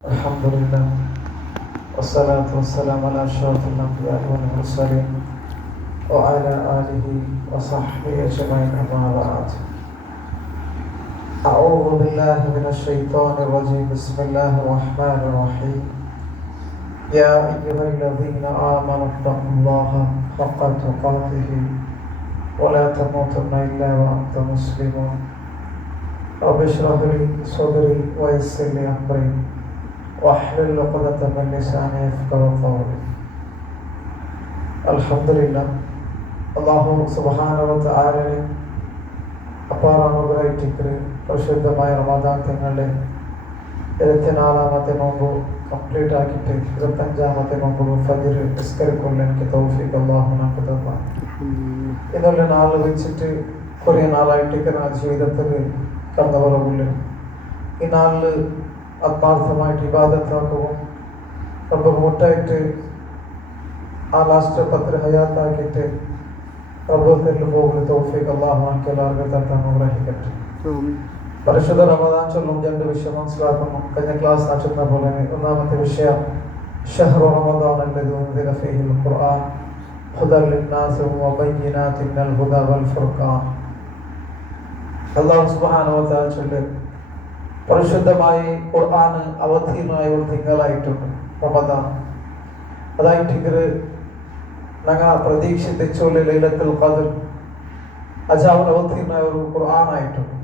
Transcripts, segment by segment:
الحمد لله والصلاة والسلام على أشرف الأنبياء والمرسلين وعلى آله وصحبه أجمعين أما بعد. أعوذ بالله من الشيطان الرجيم. بسم الله الرحمن الرحيم. يا أيها الذين آمنوا اتقوا الله حق تقاته ولا تموتن إلا وأنتم مسلمون. رب اشرح لي صدري ويسر لي أمري واحلل عقدة من لساني يفقهوا قولي. അൽഹംദുലില്ലാ, അല്ലാഹു സുബ്ഹാനഹു വ തആലയുടെ അപാരമായ പരിശുദ്ധമായ റമദാൻ തിങ്കളുടെ 24ാമത്തെ നോമ്പ് കംപ്ലീറ്റ് ആക്കിയിട്ട് 25ാമത്തെ നോമ്പ് ഫജ്ർ നിസ്കരിക്കാൻ എനിക്ക് തൗഫീഖ് അല്ലാഹു നമുക്ക് തന്നു. എന്നുള്ള നാൾ വെച്ചിട്ട് കുറേ നാളായിട്ട് ഞാൻ ജീവിതത്തിൽ കടന്നുപോകുന്നില്ല. ഈ നാളിൽ ആത്മാർത്ഥമായിട്ട് ഇബാദത്താക്കുകയും റബ്ബ് മുട്ടായിട്ട് ആ ലാസ്റ്റ് 10 ഹയാത്താക്കിയിട്ട് റബ്ബിൽ പോകുന്ന തൗഫീഖ് അല്ലാഹു നമുക്ക് എല്ലാവർക്കും തരാൻ അനുഗ്രഹിക്കട്ടെ. പരിശുദ്ധ റമദാൻ ചൊല്ലും 2 വിഷയം മനസ്സിലാക്കുന്നു. കഴിഞ്ഞ ക്ലാസ് ചൊന്ന പോലെ ഒന്നാമത്തെ വിഷയം ഷഹ്റു റമദാൻ അല്ലദീ ഉൻസില ഫീഹിൽ ഖുർആൻ ഹുദൻ ലിന്നാസ് വബയ്യിനാതിൻ മിനൽ ഹുദാ വൽ ഫുർഖാൻ. അല്ലാഹു സുബ്ഹാനഹു വ തആല ചൊല്ലും പരിശുദ്ധമായി ഖുർആൻ അവതീർണമായ ഒരു തിങ്കളായിട്ടുണ്ട് റമദാൻ. അതായിട്ട് ഞങ്ങൾ പ്രതീക്ഷിച്ച ലൈലത്തുൽ ഖദ്ർ അജാബ് അവതീർണമായ ഒരു ഖുർആൻ ആയിട്ടുണ്ട്.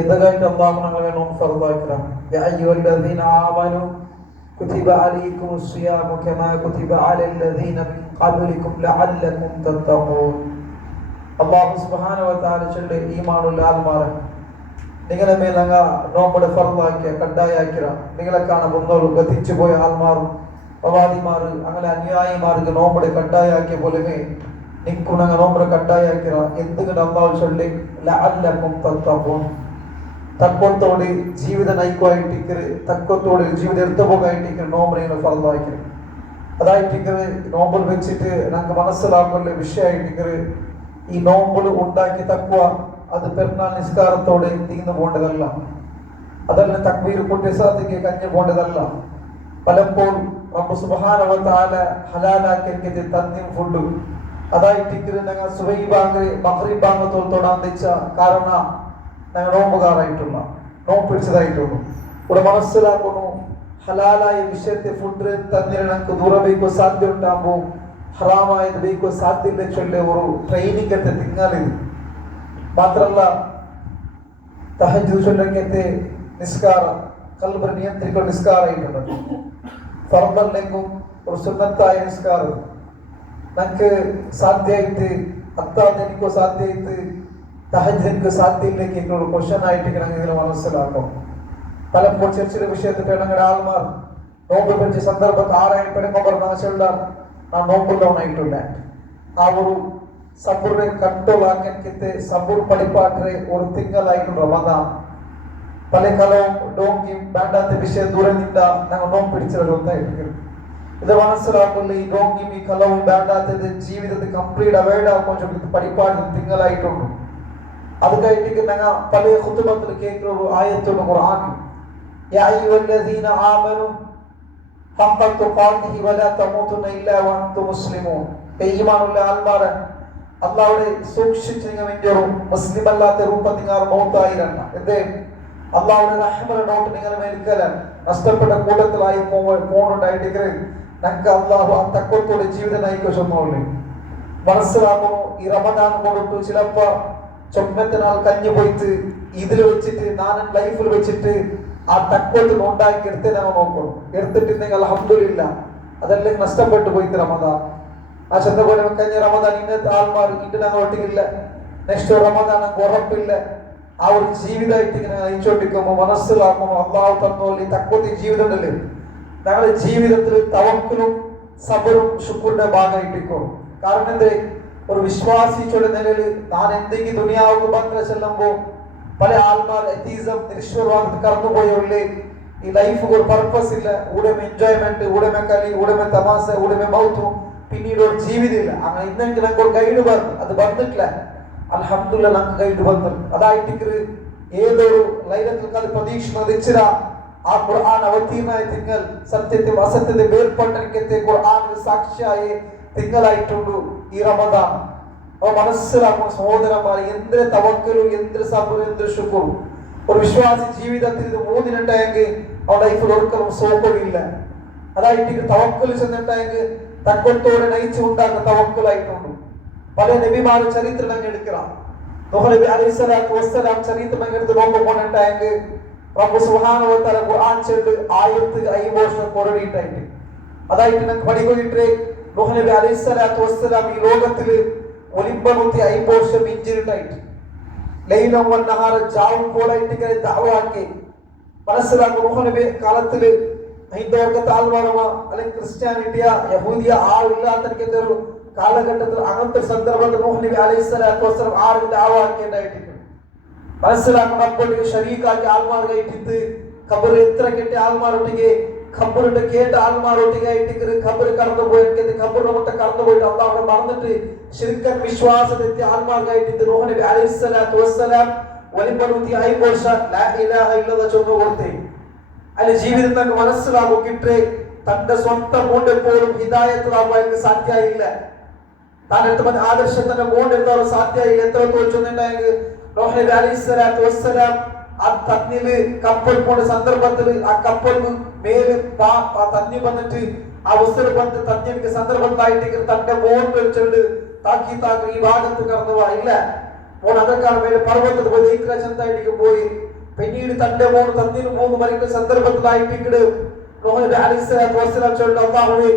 എന്തായിട്ട് അല്ലാഹു ഞങ്ങളെ നോമ്പ് ഫർദാക്കിറാം. യാ അയ്യുഹല്ലദീന ആമനു കുതിബ അലൈക്കുമുസ് സിയാമു കമാ കുതിബ അലല്ലദീന മിൻ ഖബ്ലികും ലഅല്ലകും തത്തഖൂൻ. അല്ലാഹു സുബ്ഹാനഹു വ തആല ചൊല്ലെ ഈമാനുള്ള ആൽമാരെ നിങ്ങളെ മേൽ ഞങ്ങൾ നോമ്പ് ഫർദാക്കിയ കഡായാക്കിറ. നിങ്ങളെ കാണാൻ വന്നോളൂ ഗതിച്ചു പോയ ആൽമാർ പ്രവാദിമാർ അങ്ങനെ അനുയായിമാർക്ക് നോമ്പ് കഡായാക്കിയ പോലെ നിങ്ങൾക്കും ഞങ്ങൾ നോമ്പ് കഡായാക്കിറ. എന്തുകൊണ്ട് അല്ലാഹു ചൊല്ലെ ലഅല്ലകും തത്തഖൂൻ. തക്വത്തോട് ജീവിത നയിക്കുമായിട്ടിക്കറ്, തക്വത്തോട് ജീവിതം എടുത്തു പോകായിട്ടിക്കറ് നോമ്പ് നിങ്ങൾ ഫർദാക്കിറ്. അതായിട്ടിക്കറ് നോമ്പിൽ വെച്ചിട്ട് ഞങ്ങൾക്ക് മനസ്സിലാക്കുന്ന വിഷയമായിട്ടിക്കറ് ഈ നോമ്പിൽ ഉണ്ടാക്കി തക്വ അത് പെരുന്നാൾ നിസ്കാരത്തോടെ തീർന്നു പോകേണ്ടതല്ല. അതല്ല തക്ബീർ പൊട്ടി സാധിക്ക് കഞ്ഞു പോകേണ്ടതല്ല. പലപ്പോൾ റബ്ബ് സുബ്ഹാനഹു വ തആല ഹലാലാക്കിയ തന്നിം ഫുഡ് അതായിട്ട് ഞങ്ങൾ സുബഹി ബാങ്ക് മഗ്രിബ് ബാങ്ക് തൊടാൻ വെച്ച കാരണം ഞങ്ങൾ നോമ്പുകാരായിട്ടുള്ള നോമ്പ് പിടിച്ചതായിട്ടുള്ളൂ. ഇവിടെ മനസ്സിലാക്കുന്നു ഹലാലായ വിഷയത്തെ ഫുഡ് തന്നിൽ ഞങ്ങൾക്ക് ദൂരം വയ്ക്കുക സാധ്യത ഉണ്ടാകുമ്പോൾ ഹറാമായത് വയ്ക്കുക സാധ്യത ചൊല്ല ഒരു ട്രെയിനിങ് എത്തി തിങ്ങാലിത് മാത്രല്ല. തഹജ്ജുദ് ചൊല്ലങ്ങത്തെ നിസ്കാരം ഖൽബ് നിയന്ത്രിക്കുന്ന നിസ്കാരമായിട്ടുണ്ട്. ഫർദല്ലെങ്കും ഒരു സുന്നത്തായ നിസ്കാരം ഞങ്ങൾക്ക് സാധ്യമായിട്ട് അത്താദനിക്കോ സാധ്യമായിട്ട് തഹജ്ജുദിന് സാധ്യയിലേക്ക് ഒരു ക്വസ്റ്റൻ ആയിട്ട് ഞങ്ങൾ ഇതിനെ മനസ്സിലാക്കും. പലപ്പോൾ ചെറിയ വിഷയത്തിൽ ഞങ്ങളുടെ ആൾമാർ നോമ്പ് പിടിച്ച സന്ദർഭത്തിൽ ആരായി പെടുമ്പോൾ ചൊല്ലാൻ നാം നോമ്പുള്ളവനായിട്ടില്ല. ആ ഒരു സബുറെ കൺട്രോൾ ആക്കിയിട്ട് സബുർ പഠിപ്പാട്ടെ ഒരു തിങ്കളായിട്ടുണ്ട് റമദാൻ. പല കാലവും ഡോങ്കിയും വേണ്ടാത്ത വിഷയം ദൂരം നിന്ന ഞങ്ങൾ നോമ്പ് പിടിച്ചത് ഒന്നായിട്ട് ഇത് മനസ്സിലാക്കുന്ന ഈ ഡോങ്കിയും ഈ കലവും വേണ്ടാത്തത് ജീവിതത്തിൽ കംപ്ലീറ്റ് അവൈഡ് ആക്കുമ്പോൾ പഠിപ്പാട് തിങ്കളായിട്ടുണ്ട്. അത് കഴിഞ്ഞിട്ട് ഞങ്ങൾ പല ഖുതുബത്തിൽ കേൾക്കുന്ന ഒരു ആയത്തുള്ള ഖുർആൻ യാ അയ്യുഹല്ലദീന ആമനു ഹഖ്ഖ തുഖാതിഹി വലാ തമൂതുന്ന ഇല്ലാ വഅൻതും മുസ്ലിമൂൻ. ഈമാനുള്ള ആൽമാരെ അല്ലാഹുവെ സൂക്ഷിച്ച് വേണ്ടി ഒരു മുസ്ലിം അല്ലാത്ത രൂപം നിങ്ങൾ മൗത്തായിരണ്ട. എന്തേ അല്ലാഹുവിന്റെ റഹ്മത്ത് നോട്ട് നിങ്ങളെ മേൽക്കല നഷ്ടപ്പെട്ട കൂട്ടത്തിലായി പോണുണ്ടായിട്ട് ഞങ്ങൾക്ക് അല്ലാഹു ആ തഖ്വത്തോടെ ജീവിതം നയിക്കുക ചൊന്നോളെ മനസ്സിലാക്കുന്നു. ഈ റമദാൻ കൊണ്ടിട്ട് ചിലപ്പോ ചൊമ്മത്തിനാൽ കഞ്ഞു പോയിട്ട് ഇതിൽ വെച്ചിട്ട് ഞാൻ ലൈഫിൽ വെച്ചിട്ട് ആ തക്വത്തിൽ ഉണ്ടാക്കി എടുത്ത് ഞങ്ങൾ നോക്കണം. എടുത്തിട്ടുണ്ടെങ്കിൽ അൽഹംദുലില്ലാ അതെല്ലാം നഷ്ടപ്പെട്ടു പോയിട്ട് റമദാൻ ആ ചെന്ന പോലെ കഴിഞ്ഞ റമദാൻ ഇന്നത്തെ ആൾമാർ ഇട്ട് ഞങ്ങൾ ഒട്ടിക്കില്ല. നെക്സ്റ്റ് റമദാൻ ഞങ്ങൾക്ക് ഉറപ്പില്ല. ആ ഒരു ജീവിതമായിട്ട് ഇങ്ങനെ നയിച്ചോണ്ടിരിക്കുമ്പോൾ മനസ്സിലാക്കുമ്പോൾ അള്ളാഹു തന്നോളി തക്വത്തിൽ ജീവിതം ഉണ്ടല്ലേ ഞങ്ങളുടെ ജീവിതത്തിൽ തവക്കലും സബറും ശുക്രിന്റെ ഭാഗമായിട്ടിരിക്കും. കാരണം എന്തേ ഒരു വിശ്വാസിച്ചുള്ള നിലയിൽ ഞാൻ എന്തെങ്കിലും ദുനിയാവ് ബന്ധ ചെല്ലുമ്പോൾ പല ആൾമാർ എത്തീസം നിരീശ്വരവാദത്തിൽ കടന്നുപോയുള്ളേ ഈ ലൈഫ് ഒരു പർപ്പസ് ഇല്ല. ഊടമ എൻജോയ്മെന്റ്, ഊടമ കളി, ഊടമ തമാശ, ഊടമ മൗത്തും പിന്നീട് ഒരു ജീവിതമില്ല. അങ്ങനെ ഇന്നെങ്കിൽ ഞങ്ങൾക്ക് ഒരു ഗൈഡ് പറഞ്ഞു അത് വന്നിട്ടില്ല. അൽഹംദുലില്ലാ ഞങ്ങൾക്ക് ഗൈഡ് വന്നു. അതായിട്ട് ഏതൊരു ലൈലത്തുൽ ഖദ്ർ പ്രതീക്ഷ നദിച്ചിര ആ ഖുർആൻ അവതീർണമായ തിങ്കൾ സത്യത്തെ അസത്യത്തെ വേർപെട്ട ഖുർആനിൽ സാക്ഷിയായി തിങ്കളായിട്ടുണ്ട് ഈ റമദാൻ. അപ്പൊ മനസ്സിലാക്കുന്ന സഹോദരന്മാർ, എന്ത് തവക്കലും എന്ത് സബറും എന്ത് ശുക്റും. ഒരു വിശ്വാസി ജീവിതത്തിൽ ഇത് മൂന്നിനുണ്ടായെങ്കിൽ അവരുടെ ലൈഫിൽ ഒരിക്കലും സോക്കടില്ല. അതായിട്ട് തവക്കൽ ചെന്നിട്ടായെങ്കിൽ തക്കത്തോടെ നയിച്ചു ഉണ്ടാക്കുന്ന തവക്കലായിട്ടുണ്ട്. പല നബിമാരുടെ ചരിത്രം അങ്ങ് എടുക്കണം. നൂഹ് നബി അലൈഹിസ്സലാത്തു വസ്സലാം ചരിത്രം അങ്ങെടുത്ത് നോക്കുമ്പോണ്ടായെങ്കിൽ റബ്ബ് സുബ്ഹാനഹു വ തആല ഖുർആൻ ചൊല്ലി ആയത്ത് 5 വർഷം കൊറടിയിട്ടായിട്ട് അതായിട്ട് നമുക്ക് പഠിക്കൊണ്ടിട്ട് നൂഹ് നബി അലൈഹിസ്സലാത്തു വസ്സലാം ഈ ലോകത്തിൽ 95 വർഷം ഇഞ്ചിട്ടായിട്ട് ലൈലം വ നഹാറ ജാവും പോലായിട്ട് ദഅവാക്കി മനസ്സിലാക്കും. നൂഹ് നബി കാലത്തില് ഹൈന്ദവർക്ക് താൽവാറമ അല്ലെങ്കിൽ ക്രിസ്ത്യാനിറ്റിയ യഹൂദിയ ആളില്ലാത്ത ഒരു കാലഘട്ടത്തിൽ അങ്ങനത്തെ സന്ദർഭത്തിൽ നൂഹ് നബി അലൈഹിസ്സലാത്തു വസ്സലാം ആറിന്റെ ആവാക്കേണ്ടായിട്ടുണ്ട്. മനസ്സിലാക്കണം. അപ്പോൾ ഷരീക്കാക്കി ആൾമാർ കയറ്റിട്ട് ഖബർ എത്ര കെട്ടി ആൾമാരൊട്ടിಗೆ ഖബറിന്റെ കേട്ട ആൾമാരൊട്ടിಗೆ ആയിട്ട് ഖബർ കടന്നു പോയിട്ട് ഖബറിന്റെ മുട്ട കടന്നു പോയിട്ട് അള്ളാഹുനെ മറന്നിട്ട് ശിർക്കൻ വിശ്വാസത്തെ ആൾമാർ കയറ്റിട്ട് നൂഹ് നബി അലൈഹിസ്സലാത്തു വസ്സലാം 95 വർഷം ലാ ഇലാഹ ഇല്ലല്ലാഹ് ചൊല്ലു കൊടുത്തേ. അതിന്റെ ജീവിതത്തിൽ മനസ്സിലാകും കിട്ടേ തന്റെ സ്വന്തം മോണ്ട് പോലും ഹിദായത്ത് ആവാൻ സാധ്യയില്ല. താൻ എടുത്ത ആദർശത്തിന്റെ മോണ്ട് എന്താ സാധ്യയില്ല. എത്ര തോച്ചുന്നുണ്ടെങ്കിൽ നൂഹ് നബി അലൈഹിസ്സലാത്തു വസ്സലാം ആ തന്നില് കപ്പൽ പോണ സന്ദർഭത്തിൽ ആ കപ്പലിന് മേല് തന്നി വന്നിട്ട് ആ വസ്തു വന്ന് തന്നിക്ക് സന്ദർഭത്തിലായിട്ട് തന്റെ മോൻ വെച്ചുകൊണ്ട് താക്കി ഈ ഭാഗത്ത് കടന്നു പോയില്ല. മോൻ അതൊക്കെയാണ് മേലെ പർവ്വതത്തിൽ പോയി ചെന്തായിട്ട് പോയി. പിന്നീട് തന്റെ മോൻ തന്നിന് 3 മരിക്കുന്ന സന്ദർഭത്തിലായിട്ട് നൂഹ് നബി അലൈഹിസ്സലാത്തു വസ്സലാം ചൊല്ലി അല്ലാഹുവേ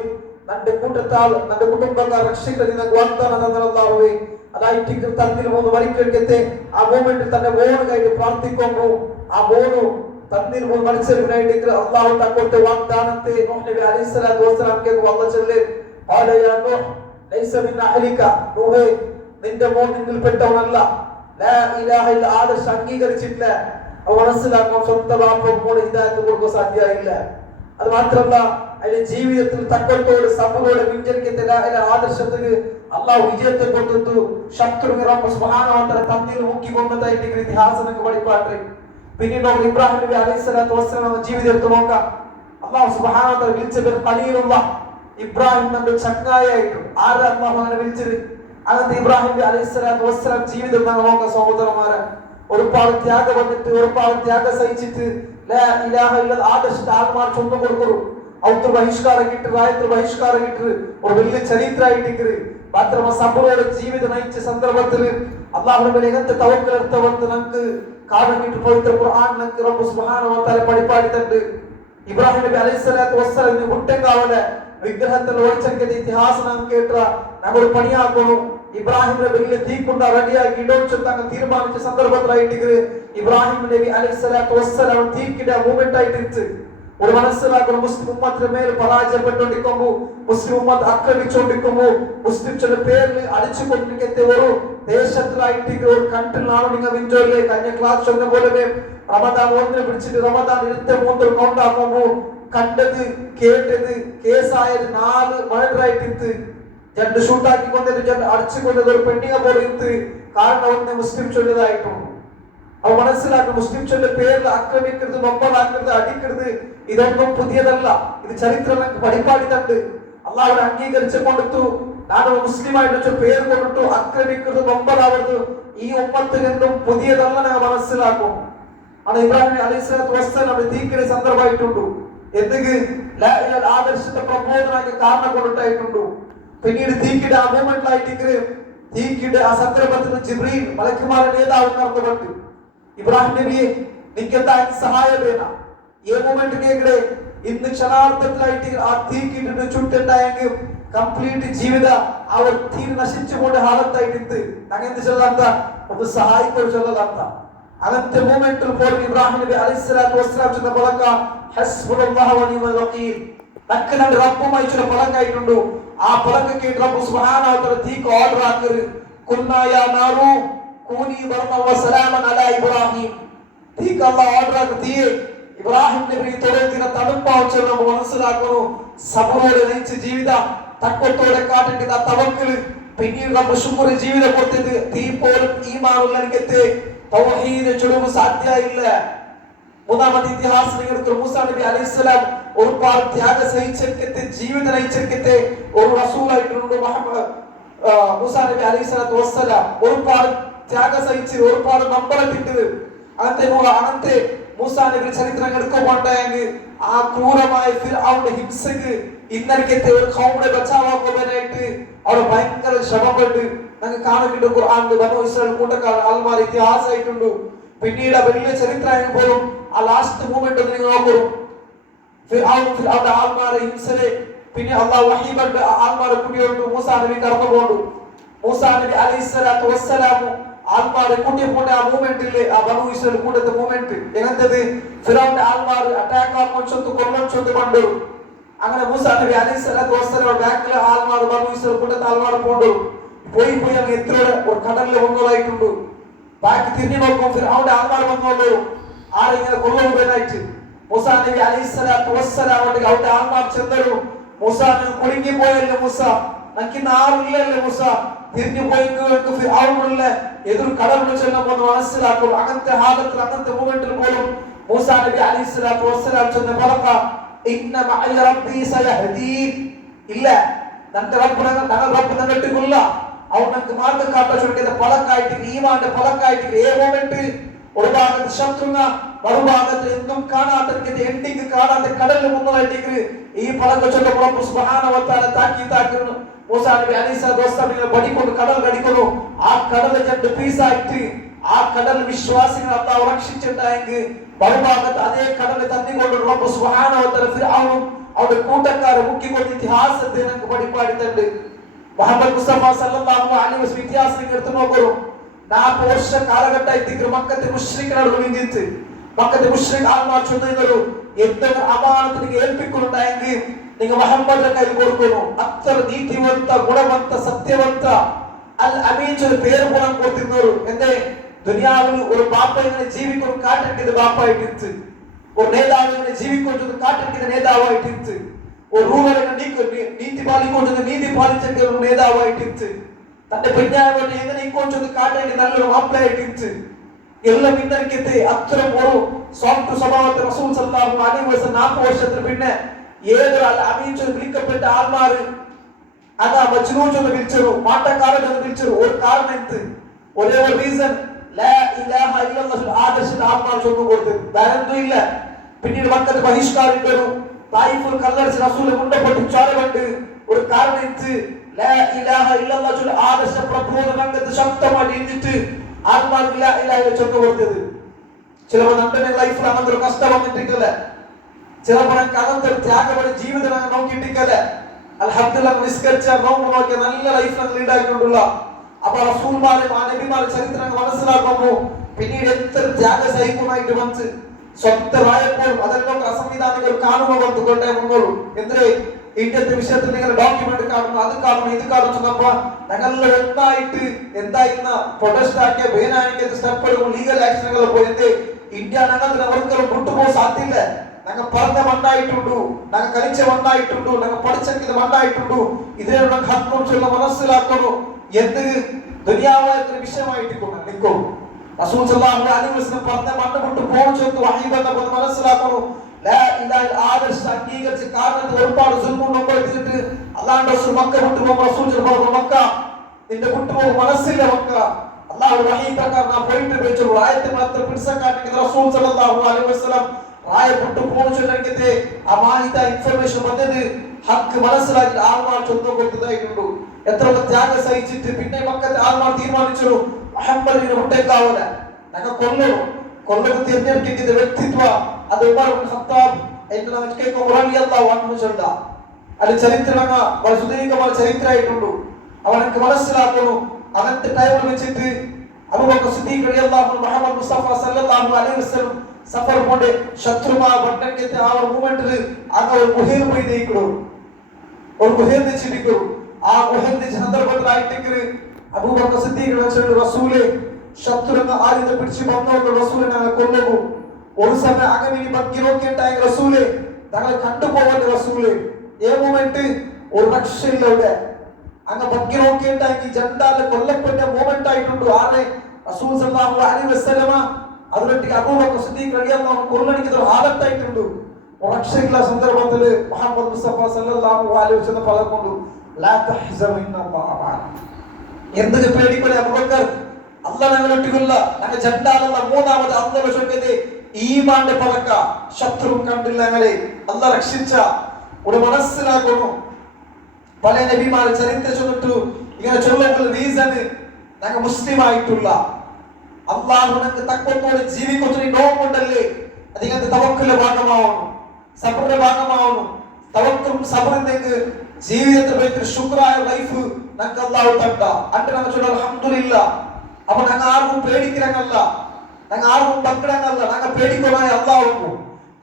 നിന്റെ കൂട്ടത്താൽ നിന്റെ കുടുംബക്കാർ രക്ഷിക്കാൻ നിനക്ക് വാഗ്ദാനം തന്ന അല്ലാഹുവേ അതായിട്ട് തന്നിൽ 3 മരിക്കത്തെ ആ മൂമെന്റിൽ തന്നെ മോനുകായിട്ട് പ്രാർത്ഥിക്കുമ്പോ ആ മോനു തന്നിൽ 3 മരിച്ചവനായിട്ട് അല്ലാഹു തക്കോട്ടെ വാഗ്ദാനത്തെ നൂഹ് നബി അലൈഹിസ്സലാത്തു വസ്സലാം കേൾക്കും. അല്ലാഹു ചൊല്ലി ഖാല യാ നൂഹ് ലൈസ മിൻ അഹ്ലിക, നൂഹേ നിന്റെ മോൻ നിന്നിൽ പെട്ടവനല്ല. ലാ ഇലാഹ ഇല്ല ആദർശം അംഗീകരിച്ചിട്ടില്ല. അവ മനസ്സിലാക്കണം. സ്വന്തം ബാപ്പ മോൻ ഹിദായത്ത് കൊടുക്കാൻ സാധ്യമായില്ല. അത് മാത്രമല്ല അതിന്റെ ജീവിതത്തിൽ തക്കത്തോട് സബറോടെ വിഞ്ചരിക്കത്തെ ആദർശത്തിന് അള്ളാഹു വിജയത്തെ കൊടുത്തു. ശത്രുവിനെ റബ്ബ് സുബ്ഹാനഹു വ തആല തന്നിൽ മുക്കിക്കൊണ്ടതായിട്ട് ഇതിഹാസം നമുക്ക് പഠിപ്പാട്ടെ. പിന്നീട് നമുക്ക് ഇബ്രാഹിം നബി അലൈഹിസ്സലാത്തു വസ്സലാം ജീവിതത്തെ നോക്കാം. അള്ളാഹു സുബ്ഹാനഹു വ തആല വിളിച്ച പേര് ഖലീലുല്ലാഹ്. ഇബ്രാഹിം നമ്മുടെ ചങ്ങായിയായിട്ട് ആരെ അള്ളാഹു അങ്ങനെ വിളിച്ചത്. അങ്ങനത്തെ ഇബ്രാഹിം നബി അലൈഹിസ്സലാത്തു വസ്സലാം ജീവിതം നമ്മൾ നോക്കാം സഹോദരന്മാരെ. ഒരുപാട് ത്യാഗം വന്നിട്ട് ഒരുപാട് ത്യാഗം സഹിച്ചിട്ട് ലാ ഇലാഹ ഇല്ലല്ലാഹ് ആദർശത്തെ ആൾമാർ ചൊന്നു കൊടുക്കുന്നു. ഔത്ര ബഹിഷ്കാരം കിട്ടി രായത്ര ബഹിഷ്കാരം കിട്ടി ഒരു വലിയ ചരിത്രമായിട്ട് മാത്രമല്ല സബറോടെ ജീവിതം നയിച്ച സന്ദർഭത്തിൽ അള്ളാഹുവിന്റെ മേലെ എങ്ങനത്തെ തവക്കൽ എടുത്തവന്ന് നമുക്ക് കാണാൻ കിട്ടി. പവിത്ര ഖുർആൻ നമുക്ക് റബ്ബ് സുബ്ഹാനഹു വ തആല പഠിപ്പാടിത്തണ്ട്. ഇബ്രാഹിം നബി അലൈഹിസ്സലാത്തു വസ്സലാം കുട്ടങ്കാവലെ വിഗ്രഹത്തിൽ ഒളിച്ചെടുക്കുന്ന ഇതിഹാസം നാം കേട്ട നമ്മൾ പണിയാക്കുന്നു. ഇബ്രാഹിം നബിയെ തീക്കുണ്ട റെഡിയാക്കി ഇടോച്ചെത്താൻ തീരുമാനിച്ച സന്ദർഭത്തിലായിട്ട് ഇബ്രാഹിം നബി അലൈഹിസ്സലാത്തു വസ്സലാം തീക്കിട മൂവ്മെന്റ് ആയിട്ട് ഒരു മനസ്സിലാക്കുന്ന മുസ്ലിം ഉമ്മത്തിന് മേൽ പരാജയപ്പെട്ടുകൊണ്ടിരിക്കുമ്പോ മുസ്ലിം ഉമ്മത്ത് ആക്രമിച്ചുകൊണ്ടിരിക്കുമ്പോ മുസ്ലിം ചില പേരിൽ അടിച്ചുകൊണ്ടിരിക്കത്തെ ഒരു ദേശത്തിലായിട്ട് ഒരു കൺട്രിയിലാണ് നിങ്ങൾ വിൻഡോയിലെ കഴിഞ്ഞ ക്ലാസ് ചൊന്ന പോലെ റമദാൻ 1 പിടിച്ചിട്ട് റമദാൻ 23 കൗണ്ടാക്കുമ്പോ കണ്ടത് കേട്ടത് കേസായത് 4 മർഡറായിട്ട് 2 ഷൂട്ടാക്കിക്കൊണ്ടത് 2 അടിച്ചുകൊണ്ടത് ഒരു പെണ്ണിനെ പോലെ ഇട്ട് കാരണം ഒന്ന് മുസ്ലിം ചൊല്ലതായിട്ടുണ്ട്. അവ മനസ്സിലാക്കും. മുസ്ലിം ചൊല്ല പേരിൽ ആക്രമിക്കരുത്, നൊമ്പലാക്കരുത്, അടിക്കരുത്, ഇതൊന്നും പുതിയതല്ല. ഇത് ചരിത്രം പഠിപ്പാടിത്തണ്ട്. അള്ളാഹുവിനെ അംഗീകരിച്ചു കൊടുത്തു. ഞാനൊരു മുസ്ലിമായിട്ട് പേര് കൊണ്ടിട്ടു ആക്രമിക്കരുത്, നൊമ്പലാവരുത്, ഈ ഉമ്മത്തിൽ നിന്നും പുതിയതല്ല ഞാൻ മനസ്സിലാക്കും. ആണ് ഇബ്രാഹിം അലൈഹിസ്സലാത്തു വസ്സലാം തീക്കിടെ സന്ദർഭമായിട്ടുണ്ട്. എന്തെങ്കിലും ആദർശത്തെ പ്രബോധനಕ್ಕೆ ಕಾರಣ ಕೊಡುತ್ತಾಯಿട്ടുണ്ട്. പിന്നീട് തീക്കിടെ ആ മൂവ്മെന്റിലായിട്ട് തീക്കിടെ ആ സന്ദർഭത്തിൽ ജിബ്രീൽ മലക്കുമാരുടെ നേതാവ് കടന്നുപെട്ടു. ഇബ്രാഹിം നബിയെ നിനക്കെന്താ സഹായം വേണം? ഈ മൂവ്മെന്റ് കേൾക്കടെ ഇന്ന് ക്ഷണാർത്ഥത്തിലായിട്ട് ആ തീക്കിട്ടിട്ട് ചുട്ടുണ്ടായെങ്കിൽ കംപ്ലീറ്റ് ജീവിത അവർ തീ നശിച്ചുകൊണ്ട് ഹാലത്തായിട്ട് അങ്ങനത്തെ ചൊല്ലാത്ത ഒന്ന് സഹായിക്കൊരു ചൊല്ലാത്ത അങ്ങനത്തെ മൂവ്മെന്റിൽ പോലും ഇബ്രാഹിം നബി അലൈഹിസ്സലാത്തു വസ്സലാം ചെന്ന പലക്ക ഹസ്ബുനല്ലാഹു വ നിഅമൽ വകീൽ തക്കനന്റെ റബ്ബുമായി ചില പലക്കായിട്ടുണ്ട്. ആ പലക്കയ്ക്ക് റബ്ബ് സുബ്ഹാനഹു വ തആല തീക്ക് ഓർഡർ ആക്കരുത്. കുന്നാ യാ നാറു കൂനി ബർമൻ വ സലാമൻ അലാ ഇബ്രാഹിം. തീക്ക് അല്ലാഹു ഓർഡർ ആക്കി തീയെ ഇബ്രാഹിം നബി തൊടുന്ന തണുപ്പാവച്ച നമ്മൾ മനസ്സിലാക്കുന്നു. സബറോടെ നയിച്ച ജീവിത തക്വത്തോടെ കാട്ടേണ്ട തവക്കല് പിന്നീട് റബ്ബ് ശുക്ർ ജീവിത കൊടുത്തത് തീ പോലും ഈമാനുള്ള രംഗത്തെ തൗഹീദ് ചുടുവ് സാധ്യമില്ല. മൂന്നാമത്തെ ഇതിഹാസത്തിൽ മൂസാ നബി അലൈഹിസ്സലാം ഒരുപാട് ത്യാഗം സഹിച്ചെടുക്കത്തെ ജീവിതം നയിച്ചെടുക്കത്തെ ഒരു റസൂലായിട്ടുണ്ട് മൂസാ നബി അലൈഹിസ്സലാത്തു വസ്സലാം. ഒരുപാട് ത്യാഗം സഹിച്ച് ഒരുപാട് നമ്പറത്തിട്ടത് അങ്ങനത്തെ മൂസാ നബി ചരിത്രം എടുക്കുമ്പോണ്ടെങ്കിൽ ആ ക്രൂരമായ ഫിർഔന്റെ ഹിംസക്ക് ഇന്നലത്തെ ഒരു ഖൗമിനെ ബച്ചാവാക്കാനായിട്ട് അവിടെ ഭയങ്കര ശ്രമപ്പെട്ട് ഞങ്ങൾ കാണുന്നുണ്ട് ഖുർആനിൽ ബനൂ ഇസ്രായേൽ കൂട്ടക്കാർ ആൾമാർ ഇതിഹാസമായിട്ടുണ്ട്. പിന്നീട് വലിയ ചരിത്രം പോലും ആ ലാസ്റ്റ് മൂമെന്റ് നിങ്ങൾ നോക്കൂ. ഫിർഔന്റെ ആൾമാരെ ഹിംസലെ പിന്നെ അല്ലാഹു വഹീ കണ്ട് ആൾമാരെ കൂട്ടിയോണ്ട് മൂസാ നബി കടന്നു പോണ്ടു. മൂസാ നബി അലൈഹിസ്സലാത്തു വസ്സലാം ആൾമാരെ കൂട്ടി പോണ്ട ആ മൂവ്മെന്റിലെ ആ ബനൂ ഇസ്രായേൽ കൂട്ടത്തെ മൂവ്മെന്റ് എങ്ങനത്തത് ഫിർഔന്റെ ആൾമാർ അറ്റാക്ക് ആക്കാൻ കൊല്ലം പണ്ടു. അങ്ങനെ മൂസാ നബി അലൈഹിസ്സലാത്തു വസ്സലാം ബാക്കിലെ ആൾമാർ ബനൂ ഇസ്രായേൽ കൂട്ടത്തെ ആൾമാർ പോണ്ടു. പോയി അങ്ങ് എത്രയോടെ ഒരു കടലിൽ വന്നതായിട്ടുണ്ട്. ബാക്കി തിരിഞ്ഞു നോക്കും ഫിർഔന്റെ ആൾമാർ വന്നോളൂ ആരെങ്ങനെ കൊല്ലുവാനായിട്ട്. മൂസാ നബി അലൈഹിസ്സലാത്തു വസ്സലാം അവന്റെ ആൾമാർ ചെന്നൊരു മൂസാ കുടുങ്ങി പോയല്ലേ മൂസ, നമുക്ക് ഇന്ന് ആറില്ലല്ലേ മൂസ, തിരിഞ്ഞു പോയെങ്കിൽ ഫിർഔനുള്ള എതിർ കടലിൽ ചെല്ലുമ്പോൾ മനസ്സിലാക്കും. അങ്ങനത്തെ ഹാലത്തിൽ അങ്ങനത്തെ മൂവ്മെന്റിൽ പോലും മൂസാ നബി അലൈഹിസ്സലാത്തു വസ്സലാം ചെന്ന് പറക്ക ഇന്ന മഅയ റബ്ബി സയഹ്ദീൻ, ഇല്ല നമ്മുടെ റബ്ബ് ഞങ്ങൾക്ക് കൊല്ല അവർക്ക് മാർഗം കാട്ടാൻ ചൊല്ലിയത് പലക്കായിട്ട് ഈമാന്റെ പലക്കായിട്ട് ഏ മൂവ്മെന്റ് ഒരു ഭാഗത്ത് ശത്രുങ്ങ മറുഭാഗത്ത് എന്തും കാണാത്ത എൻഡിങ് കാണാത്ത കടലിൽ മുന്നോട്ട് ഈ പലക ചൊല്ലുമ്പോൾ സുബ്ഹാനഹു വ തആല താക്കീതാക്കുന്നു. മൂസാ നബി അലൈഹിസ്സലാത്തു വസ്സലാം പഠിക്കുന്നു കടൽ കടിക്കുന്നു. ആ കടൽ രണ്ട് പീസായിട്ട് ആ കടൽ വിശ്വാസികൾ അല്ലാഹു രക്ഷിച്ചിട്ടുണ്ടെങ്കിൽ മറുഭാഗത്ത് അതേ കടൽ തന്നിക്കൊണ്ട് റബ്ബ് സുബ്ഹാനഹു വ തആല ഫിർഔനും അവരുടെ കൂട്ടക്കാരെ മുക്കിക്കൊണ്ട് ഇതിഹാസത്തെ നമുക്ക് പഠിപ്പാടിട്ടുണ്ട്. മുഹമ്മദ് മുസ്തഫ സല്ലല്ലാഹു അലൈഹി വസല്ലം ഇതിഹാസം എടുത്തു നോക്കൂ. 40 വർഷ കാലഘട്ടത്തിൽ മക്കത്തെ മുശ്രിക്കുകളോട് വിളിച്ചിട്ട് മക്കത്തെ മുശ്രിക് ആൾമാർ ചൊല്ലുന്നൊരു എന്തൊരു അമാനത്തിന് ഏൽപ്പിക്കുന്നുണ്ടെങ്കിൽ നിങ്ങൾ മുഹമ്മദിന്റെ കയ്യിൽ കൊടുക്കുന്നു. അത്ര നീതിവന്ത ഗുണവന്ത സത്യവന്ത അൽ അമീൻ ഒരു പേര് പോകാൻ കൊടുത്തിരുന്നൊരു എന്തേ ദുനിയാവിൽ ഒരു ബാപ്പ ഇങ്ങനെ ജീവിക്കുന്നു കാട്ടിട്ട് ബാപ്പായിട്ട് ഒരു നേതാവ് ഇങ്ങനെ ജീവിക്കൊണ്ടത് കാട്ടിട്ട് നേതാവായിട്ട് ഒരു റൂളറിനെ നീതി പാലിക്കൊണ്ടത് നീതി പാലിച്ച ഒരു നേതാവായിട്ട് തന്റെ പെണ്ണായോട് എങ്ങനെ ഇക്കൊണ്ടത് കാട്ടേണ്ടി നല്ലൊരു മാപ്പിളയായിട്ട് എല്ലാം ഇന്നത്തെ അത്തരം ഒരു സോഫ്റ്റ് സ്വഭാവത്തെ റസൂൽ സല്ലല്ലാഹു അലൈഹി വസല്ലം 40 വർഷത്തിന് പിന്നെ ഏതൊരു അൽ അമീൻ വിളിക്കപ്പെട്ട ആൾമാർ അതാ മജ്നൂൻ എന്ന് വിളിച്ചു മാട്ടക്കാരൻ എന്ന് വിളിച്ചു. ഒരു കാരണം എന്ത് ഒരേ ഒരു റീസൺ ലാ ഇലാഹ ഇല്ലല്ലാഹ് ആദർശ ആത്മാ ചൊല്ലു കൊടുത്തു വേറെന്തും ഇല്ല. പിന്നീട് മക്കത്ത് ബഹിഷ്കാരിട്ടു തായിഫുൽ കല്ലടിച്ച് റസൂൽ കൊണ്ടപ്പെട്ടു ചോരകണ്ട് ഒരു കാരണം എന്ത് ലാ ഇലാഹ ഇല്ലല്ലാഹ് ആദർശ പ്രബോധന രംഗത്ത് ശക്തമായി ഇരിഞ്ഞിട്ട് ആത്മാർക്ക് ലാ ഇലാഹ ചൊല്ലു കൊടുത്തത്. ചിലപ്പോൾ നമ്മുടെ ലൈഫിൽ അങ്ങനത്തെ ഒരു കഷ്ടം വന്നിട്ടില്ല, ചിലപ്പോൾ അങ്ങനത്തെ ഒരു ത്യാഗപടി ജീവിതം അങ്ങ് നോക്കിയിട്ടില്ല. അൽഹംദുലില്ലാഹ് നിസ്കരിച്ച നോമ്പ് നോക്കിയ നല്ല ലൈഫ് ലീഡായിട്ടുള്ള അപ്പൊ റസൂൽമാരെ ആ നബിമാരെ ചരിത്രങ്ങൾ മനസ്സിലാക്കുമ്പോൾ പിന്നീട് എത്ര ത്യാഗ സഹിക്കുമായിട്ട് വന്ന് സ്വന്തമായപ്പോൾ അതെല്ലാം അസംവിധാനികൾ കാണുമ്പോൾ വന്നുകൊണ്ടേ വന്നോളൂ. എന്തിനെ ഇന്ത്യത്തെ വിഷയത്തിൽ നിങ്ങൾ ഡോക്യുമെന്റ് കാണുന്നു അത് കാണുന്നു ഇത് കാണുന്നു ചെന്നപ്പോ ഞങ്ങളുടെ എന്തായിട്ട് എന്തായിരുന്ന പ്രൊട്ടസ്റ്റ് ആക്കിയ വേനാനിക്ക് സ്റ്റെപ്പുകളും ലീഗൽ ആക്ഷനുകൾ പോയിട്ട് ഇന്ത്യ ഞങ്ങൾക്ക് അവർക്കും വിട്ടുപോകാൻ സാധ്യല്ല. ഞങ്ങൾ പറഞ്ഞ മണ്ണായിട്ടുണ്ടു, ഞങ്ങൾ കളിച്ച മണ്ണായിട്ടുണ്ടു, ഞങ്ങൾ പഠിച്ചെങ്കിൽ മണ്ണായിട്ടുണ്ടു. ഇതിനുള്ള ഹക്കും ചൊല്ല മനസ്സിലാക്കുന്നു എന്ത് ദുനിയാവായ വിഷയമായിട്ട് നിൽക്കും. റസൂൽ സല്ലല്ലാഹു അലൈഹി വസല്ലം പറഞ്ഞ മണ്ണ് വിട്ടു പോകുന്നു വഹീ ബന്ധപ്പെട്ട് മനസ്സിലാക്കുന്നു. ലാ ഇലാഹ ആദർശ അംഗീകരിച്ച് കാരണം ഒരുപാട് സുൽമുണ്ടായിട്ട് അല്ലാഹു റസൂൽ മക്ക വിട്ടു പോകുമ്പോൾ റസൂൽ പറഞ്ഞു മക്ക നിന്റെ വിട്ടുപോകും മനസ്സില്ല മക്ക അല്ലാഹു വഹീ പ്രകാരം പോയിട്ട് വെച്ചു ആയത്തെ മാത്രം പിടിച്ചക്കാട്ടിക്ക് റസൂൽ സല്ലല്ലാഹു അലൈഹി വസല്ലം റായപ്പെട്ടു പോകുന്നതിന്റെ ആ മാഹിത ഇൻഫർമേഷൻ വന്നത് ഹക്ക് മനസ്സിലാക്കി ആൾമാർ ചൊന്നു കൊടുത്തതായിട്ടുണ്ട്. എത്ര ത്യാഗം സഹിച്ചിട്ട് പിന്നെ മക്കത്തെ ആൾമാർ തീരുമാനിച്ചു മുഹമ്മദിനെ വിട്ടേക്കാവൂല, ഞങ്ങൾ കൊല്ലം തിരഞ്ഞെടുക്കുന്ന വ്യക്തിത്വ അത് ഉമർ ഇബ്നു ഖത്താബ് അത് ചരിത്രങ്ങൾ വളരെ സുദീർഘമായ ചരിത്രമായിട്ടുണ്ട്. അവനക്ക് മനസ്സിലാക്കുന്നു അങ്ങനത്തെ ടൈമിൽ വെച്ചിട്ട് അബൂബക്കർ സിദ്ദീഖ് റളിയല്ലാഹു അൻഹു മുഹമ്മദ് മുസ്തഫ സല്ലല്ലാഹു അലൈഹി വസല്ലം സഫർ കൊണ്ട് ശത്രുമാ വട്ടക്കത്തെ ആ ഒരു മൂവ്മെന്റിൽ അങ്ങ് ഒരു ഗുഹയിൽ പോയി നിൽക്കുന്നു, ഒരു ഗുഹയിൽ വെച്ചിരിക്കുന്നു. ആ ഗുഹയുടെ സന്ദർഭത്തിലായിട്ട് അബൂബക്കർ സിദ്ദീഖ് റസൂലെ ശത്രുങ്ങ ആയുധം പിടിച്ച് വന്നോണ്ട് റസൂലിനെ കൊല്ലുന്നു. ഒരു സമയം അങ്ങനെ ഇനി ബക്കി നോക്കിയിട്ടായി റസൂലെ തങ്ങളെ കണ്ടുപോകേണ്ട റസൂലെ ഏ മൂവ്മെന്റ് ഒരു രക്ഷയില്ല ഇവിടെ അങ്ങ് ബക്കി നോക്കിയിട്ടായി ജണ്ടാല് കൊല്ലപ്പെട്ട മൂവ്മെന്റ് ആയിട്ടുണ്ട്. ആരെ റസൂൽ സല്ലല്ലാഹു അലൈഹി വസല്ലമ അതിനൊട്ടിക്ക് അബൂബക്കർ സിദ്ദീഖ് റളിയല്ലാഹു കുർലണിക്കുന്ന ഒരു ഹാലത്തായിട്ടുണ്ട്. രക്ഷയില്ല സന്ദർഭത്തിൽ മുഹമ്മദ് മുസ്തഫ സല്ലല്ലാഹു അലൈഹി വസല്ലം പറഞ്ഞുകൊണ്ട് ലാ തഹ്സൻ ഇന്നല്ലാഹ മഅനാ. എന്തൊക്കെ പേടിക്കണേ അബൂബക്കർ, അല്ലാഹ് ഞങ്ങളൊട്ടിക്കില്ല, ഞങ്ങൾ ജണ്ടാലല്ല. മൂന്നാമത് അല്ലാഹ് ചൊല്ലിയത് ഈമാന്റെ പലക്ക, ശത്രു കണ്ടില്ല ഞങ്ങളെ അല്ലാഹ് രക്ഷിച്ച ഒരു മനസ്സിലാക്കുന്നു. പല നബിമാരെ ചരിത്രം ചൊല്ലിട്ടു ഇങ്ങനെ ചൊല്ലുമ്പോൾ റീസണ് ഞങ്ങൾ മുസ്ലിം ആയിട്ടുള്ള അള്ളാഹു ഞങ്ങൾക്ക് തക്കത്തോടെ ജീവിക്കുന്ന നോമ്പുണ്ടല്ലേ, അത് ഇങ്ങനത്തെ തവക്കലിന്റെ ഭാഗമാവുന്നു, സബറിന്റെ ഭാഗമാവുന്നു. തവക്കലും സബറിന്റെ ജീവിതത്തിൽ ഭയങ്കര ശുക്രായ ലൈഫ് ഞങ്ങൾക്ക് അള്ളാഹു തട്ട അണ്ട് ഞങ്ങൾ ചൊല്ല അൽഹംദുലില്ലാ. അപ്പൊ ഞങ്ങൾ ആർക്കും പേടിക്കിറങ്ങല്ല, ഞങ്ങൾ ആർക്കും പങ്കിടങ്ങല്ല, ഞങ്ങൾ പേടിക്കൊള്ളായ അള്ളാഹു,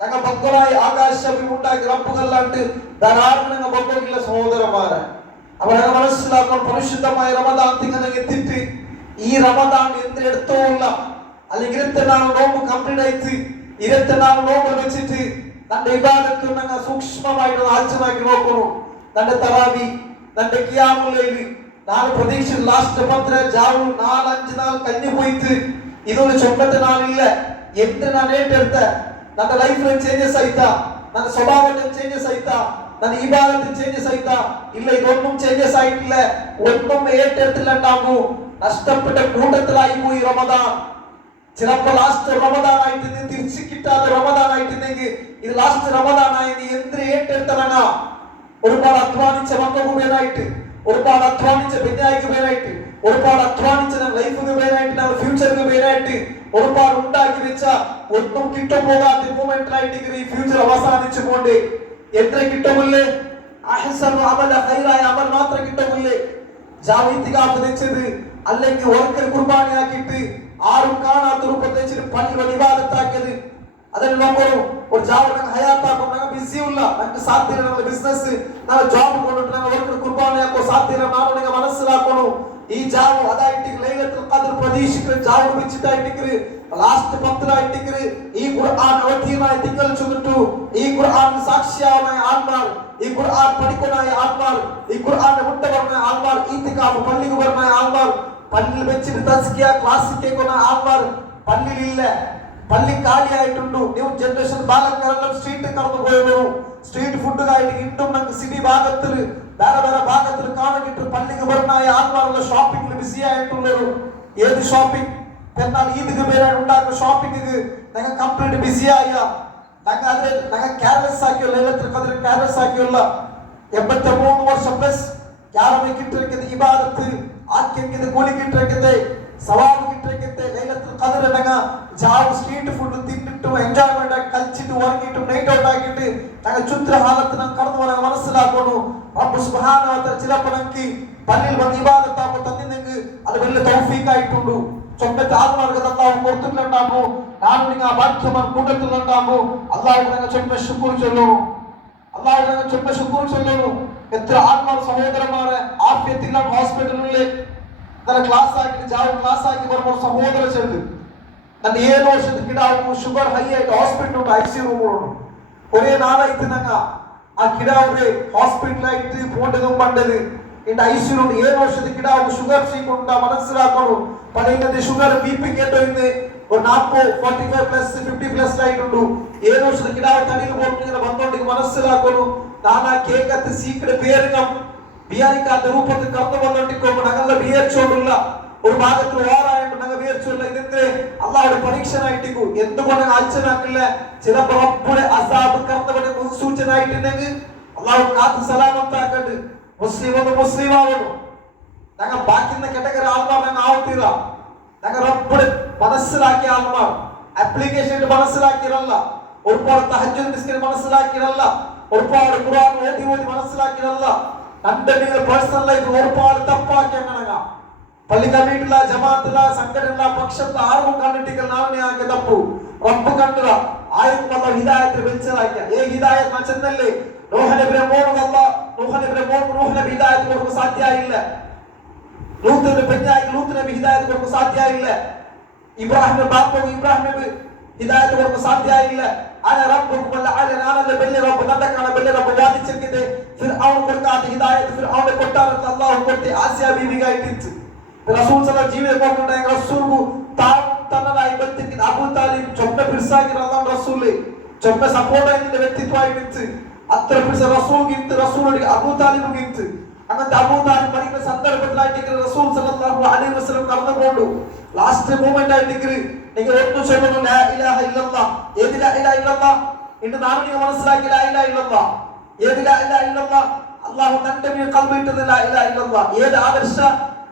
ഞങ്ങൾ ഭക്തരായ ആകാശം ഉണ്ടാക്കി റബ്ബുകല്ലാണ്ട് ധാരാളം ഞങ്ങൾ ഭക്തരില്ല സഹോദരന്മാരെ. അപ്പൊ ഞങ്ങൾ മനസ്സിലാക്കണം, പരിശുദ്ധമായ റമദാൻ തിങ്ങനെ എത്തിയിട്ട് ഈ റമദാൻ എന്തിനെടുത്തോല്ല അല്ലെങ്കിൽ 24 നോമ്പ് കംപ്ലീറ്റ് ആയിട്ട് 24 നോമ്പ് വെച്ചിട്ട് തന്റെ ഇബാദത്ത് ഞങ്ങൾ സൂക്ഷ്മമായിട്ട് ആഴ്ചമാക്കി നോക്കുന്നു. തന്റെ തറാവി, തന്റെ ഖിയാമുൽ ലൈൽ, 4 പ്രതീക്ഷ ലാസ്റ്റ് 10 ജാവു 4-5 നാൾ കഴിഞ്ഞു പോയിട്ട് ഇതൊരു ചൊമ്പത്തെ നാളില്ല. എന്തിനാ ഏറ്റെടുത്ത ನನ್ನ ಲೈಫ್ ಚೇಂಜಸ್ ಆಯ್ತಾ, ನನ್ನ ಸ್ವಭಾವದಲ್ಲಿ ಚೇಂಜಸ್ ಆಯ್ತಾ, ನನ್ನ ಇಬಾದത്തിൽ ಚೇಂಜಸ್ ആയിട്ടാ? ഇല്ല, ഇതൊന്നും ചേഞ്ചസ് ആയിട്ടില്ല. ഒന്നും ഏറ്റെടുത്തില്ലണ്ടാകൂ. നഷ്ടപ്പെട്ട കൂട്ടത്തിലായി പോയി റമദാൻ. ചിലപ്പോൾ ലാസ്റ്റ് റമദാൻ ആയിട്ട് തിരിച്ചു കിട്ടാതെ റമദാൻ ആയിട്ടുണ്ടെങ്കിൽ ഇത് ലാസ്റ്റ് റമദാൻ ആയി നീ എന്ത് ഏറ്റെടുത്തലങ്ങ? ഒരുപാട് അധ്വാനിച്ച മക്കൾക്ക്, ഒരുപാട് അധ്വാനിച്ച ബെഞ്ഞായിക്ക് പേരായിട്ട്, ഒരുപാട് അധ്വാനിച്ച ലൈഫിന് പേരായിട്ട്, ഫ്യൂച്ചറിന് പേരായിട്ട് ഒരുപാട് ഉണ്ടാക്കി വെച്ച ഒന്നും കിട്ടുപോകാത്ത മൂമെന്റിലായിട്ട് ഈ ഫ്യൂച്ചർ അവസാനിച്ചു കൊണ്ട് എത്ര കിട്ടുമില്ലേ? അഹ്സനു അമല ഖൈറായ അമൽ മാത്രം കിട്ടുമില്ലേ? ജാവിത്തികാത്ത് വെച്ചത് അല്ലെങ്കിൽ വർക്കൽ കുർബാനയാക്കിയിട്ട് ആരും കാണാത്ത രൂപത്തിൽ വെച്ചിട്ട് പള്ളി ഇബാദത്താക്കിയത് അതെല്ലാം നോക്കൂ. ഒരു ജാബ് ഞങ്ങൾ ഹയാത്താക്കും, ഞങ്ങൾ ബിസിയുള്ള ഞങ്ങൾക്ക് സാധ്യത, ഞങ്ങൾ ബിസിനസ് ഞങ്ങൾ ജോബ് കൊണ്ടിട്ട് ഞങ്ങൾ വർക്കൽ കുർബാനയാക്കോ സാധ്യത നാളെ നിങ്ങൾ മനസ്സിലാക്കണു. ഈ ജാവ് അതായിട്ട് ലൈലത്തുൽ ഖദ്ർ പ്രതീക്ഷിക്കുന്ന ജാവ് വെച്ചിട്ടായിട്ട് ലാസ്റ്റ് 10 ഈ ഖുർആൻ അവതീർണമായ തിങ്കൾ ചൊല്ലിട്ടു. ഈ ഖുർആൻ സാക്ഷിയായ ആത്മാർ, ഈ ഖുർആൻ പഠിക്കുന്ന ആത്മാർ, ഈ ഖുർആന്റെ മുട്ട പറഞ്ഞ ആത്മാർ, ഈത്തിക്കാഫ് പള്ളിക്ക് പറഞ്ഞ ആത്മാർ, പള്ളിയിൽ വെച്ചിട്ട് തസ്കിയ ക്ലാസ് കേൾക്കുന്ന ആത്മാർ പള്ളിയിലില്ല, പള്ളി കാലിയായിട്ടുണ്ട്. ന്യൂ ജനറേഷൻ ബാലക്കാരെല്ലാം സ്ട്രീറ്റ് കടന്നു പോയുള്ളൂ. സ്ട്രീറ്റ് ഫുഡ് ആയിട്ട് ഇട്ടും നമുക്ക് സിറ്റി ഭാഗത്തിൽ വേറെ വേറെ ഭാഗത്തിൽ കാണുകിട്ട് പള്ളിക്ക് പറഞ്ഞായ ആത്മാരുടെ ഷോപ്പിംഗിൽ ബിസി ആയിട്ടുള്ളൊരു. ഏത് ഷോപ്പിംഗ്? എന്നാൽ ഈദിക്ക് പേരായി ഉണ്ടാക്കുന്ന ഷോപ്പിംഗ് ഞങ്ങൾ കംപ്ലീറ്റ് ബിസിയായ ഞങ്ങൾ ക്യാരലസ് ആക്കിയുള്ള ലൈലത്തുൽ ഖദ്ർ ക്യാരലസ് ആക്കിയുള്ള 83 വർഷം പ്ലസ് ಯಾರನ್ನು ಕಿಟ್ಟಿರಕ್ಕೆ ಇಬಾದತ್ ಆಕ್ಯಂಗೆ ಕೂಲಿ ಕಿಟ್ಟಿರಕ್ಕೆ ಸವಾಬ್ ಕಿಟ್ಟಿರಕ್ಕೆ ಲೈಲത്തുൽ ഖദർ എന്നങ്ങ ജാവ് സ്ട്രീറ്റ് ഫുഡ് തിന്നിട്ട് എൻജോയ്മെന്റ് ആക്കി കളിച്ചിട്ട് ഉറങ്ങിയിട്ട് നൈറ്റ് ഔട്ട് ആക്കിയിട്ട് ഞങ്ങൾ ചുത്ര ഹാലത്ത് നാം കടന്നു വരാൻ മനസ്സിലാക്കുന്നു. റബ്ബ് സുബ്ഹാനഹു വ തആല ചിലപ്പോൾ നമുക്ക് പള്ളിയിൽ വന്ന് ഇബാദത്ത് ആകുമ്പോൾ തന്നിനെങ്കിൽ അത് വലിയ തൗഫീഖ് ആയിട്ടുണ്ട്. ചൊമ്പത്തെ ആത്മാർക്ക് അല്ലാഹു കൊടുത്തിട്ടുണ്ടാകും. നാളെ നിങ്ങൾ ആ ഭാഗ്യം കൂട്ടത്തിലുണ്ടാകും. അല്ലാഹുവിനെ ഞങ്ങൾ ചൊമ്പ ശുക്ർ ചൊല്ലുന്നു. അല്ലാഹുവിനെ ഞങ്ങൾ ചൊമ്പ ശുക്ർ ചൊല്ലുന്നു. എത്ര ആത്മാർ സഹോദരന്മാരെ ആഫിയത്തിലാണ് ഹോസ്പിറ്റലിൽ ക്ലാസ് ആക്കി ജാവ് ക്ലാസ് ആക്കി വരുമ്പോൾ സഹോദര ചെല്ല് ನನ್ನ 7 ವರ್ಷದ ಕಿಡಾವು ಶುಗರ್ ಹೈ ಆಯ್ತು ಹಾಸ್ಪಿಟಲ್ ಐಸಿಯು ರೂಮ್ ಕೊನೆ ನಾಳಾಯ್ತು ನಂಗ ಆ ಕಿಡಾವ್ರೆ ಹಾಸ್ಪಿಟಲ್ ಆಯ್ತು ಪೋಂಡದು ಬಂಡದು ಇಂದ ಐಸಿಯು ರೂಮ್ 7 ವರ್ಷದ ಕಿಡಾವು ಶುಗರ್ ಸೀಕೊಂಡ ಮನಸ್ಸಿಲಾಕೊಂಡು ಪಡೆಯದೆ ಶುಗರ್ ಬಿಪಿ ಕೆಟ್ಟೋಯ್ತು ഒരു 45 പ്ലസ് 50 പ്ലസ് ആയിട്ടുണ്ട്. 7 വർഷത്തെ കിടാവ് തടിയിൽ പോകുന്ന വന്നോണ്ട് മനസ്സിലാക്കുന്നു. നാനാ കേക്കത്ത് സീക്രട്ട് പേരുകൾ ബിയാരിക്കാത്ത രൂപത്തിൽ കടന്നു വന്നോണ്ടിരിക്കുമ്പോൾ ഞങ്ങളുടെ വിയർച്ചോടുള്ള ഒരു ഭാഗത്ത് ഓറായിട്ട് ഞങ്ങൾ വിയർച്ചുള്ള ഇതിന്റെ അള്ളാഹുടെ പരീക്ഷനായിട്ടിരിക്കൂ. എന്തുകൊണ്ട് അച്ഛനാക്കില്ല? ചിലപ്പോൾ അപ്പോഴെ അസാബ് കർത്തവന്റെ മുൻസൂചന ആയിട്ടുണ്ടെങ്കിൽ അള്ളാഹു കാത്ത് സലാമത്താക്കണ്ട്. മുസ്ലിം ഒന്ന് മുസ്ലിം ആവണം. ഞങ്ങൾ ബാക്കിന്ന കെട്ടകര ആൾമാർ ഞങ്ങൾ ആവത്തീര. ഞങ്ങൾ റബ്ബുടെ മനസ്സിലാക്കിയ ആൾമാർ ആപ്ലിക്കേഷൻ മനസ്സിലാക്കിയതല്ല, ഒരുപാട് തഹജ്ജുദ് നിസ്കാരം മനസ്സിലാക്കിയതല്ല, ഒരുപാട് ഖുർആൻ ഓതി മനസ്സിലാക്കിയതല്ല. തന്റെ പേഴ്സണൽ ലൈഫ് ഒരുപാട് തപ്പാക്കിയ പള്ളി കമ്മിറ്റില്ല, ജമാഅത്തില്ല, സംഘടന പക്ഷത്ത് ആർക്കും കണ്ടിട്ടില്ല. നാളെ ആക്കിയ തപ്പു റബ്ബ് കണ്ടുക ആയിരിക്കും ഹിദായത്തിൽ വിളിച്ചതാക്കിയ ഏ ഹിദായത് മച്ചന്നല്ലേ. നൂഹനബിയുടെ മോണുള്ള നൂഹനബി ഹിദായത്ത് കൊടുക്കാൻ സാധ്യമായില്ല. ലൂത്തിന്റെ പെഞ്ഞായിക്ക് ലൂത്ത് നബി ഹിദായത്ത് കൊടുക്കാൻ സാധ്യമായില്ല. ഇബ്രാഹിമിന്റെ ബാപ്പക്ക് ഇബ്രാഹിം നബി ഹിദായത്ത് കൊടുക്കാൻ സാധ്യമായില്ല. അന റബ്ബുക്കും നാനല്ല വലിയ റബ്ബ് നല്ലക്കാണ് വലിയ റബ്ബ് വാദിച്ചിരിക്കുന്നത്. ഫിർഔൻ കൊടുക്കാത്ത ഹിദായത്ത് ഫിർഔനെ കൊട്ടാരത്തിൽ അല്ലാഹു കൊടുത്ത് ആസിയ ബീവിക്ക് ആയിട്ട് റസൂൽ സല്ലല്ലാഹു അലൈഹി വസല്ലം ജീവിതം നോക്കണ്ട റസൂൽ താ ತನ್ನನಾಗಿ ಬಂದಿದ್ದ ಅಬೂ ತಾಲಿಬ್ ಚೊಮ್ಮೆ ಬಿರ್ಸಾಗಿರೋ ಅಲ್ಲಾಹ್ ರಸೂಲ್ ಚೊಮ್ಮೆ ಸಪೋರ್ಟ್ ಆಯ್ತಿದ್ದ ವ್ಯಕ್ತಿತ್ವ ಆಗಿತ್ತು ಅತ್ರ ಬಿರ್ಸ ರಸೂಲ್ಗಿಂತ ರಸೂಲಿಗೆ ಅಬೂ ತಾಲಿಬ್ಗಿಂತ അങ്ങനത്തെ അബൂ താലിബ് മരിക്കുന്ന സന്ദർഭത്തിലായിട്ട് റസൂൽ സല്ലല്ലാഹു അലൈഹി വസല്ലം കടന്നുപോണ്ടു ലാസ്റ്റ് മൂവ്മെന്റ് ആയിട്ട് നിങ്ങൾ ഒന്നും ചൊല്ലുന്നു ലാ ഇലാഹ ഇല്ലല്ലാഹ് ഏത് ലാ ഇലാഹ ഇല്ലല്ലാഹ് ഇന്ന് നാം നിങ്ങൾ മനസ്സിലാക്കി ലാ ഇലാഹ ഇല്ലല്ലാഹ് ഏത് ലാ ഇലാഹ ഇല്ലല്ലാഹ് അല്ലാഹു തന്റെ മേൽ ഖൽബിട്ട് ലാ ഇലാഹ ഇല്ലല്ലാഹ് ഏത് ആദർശ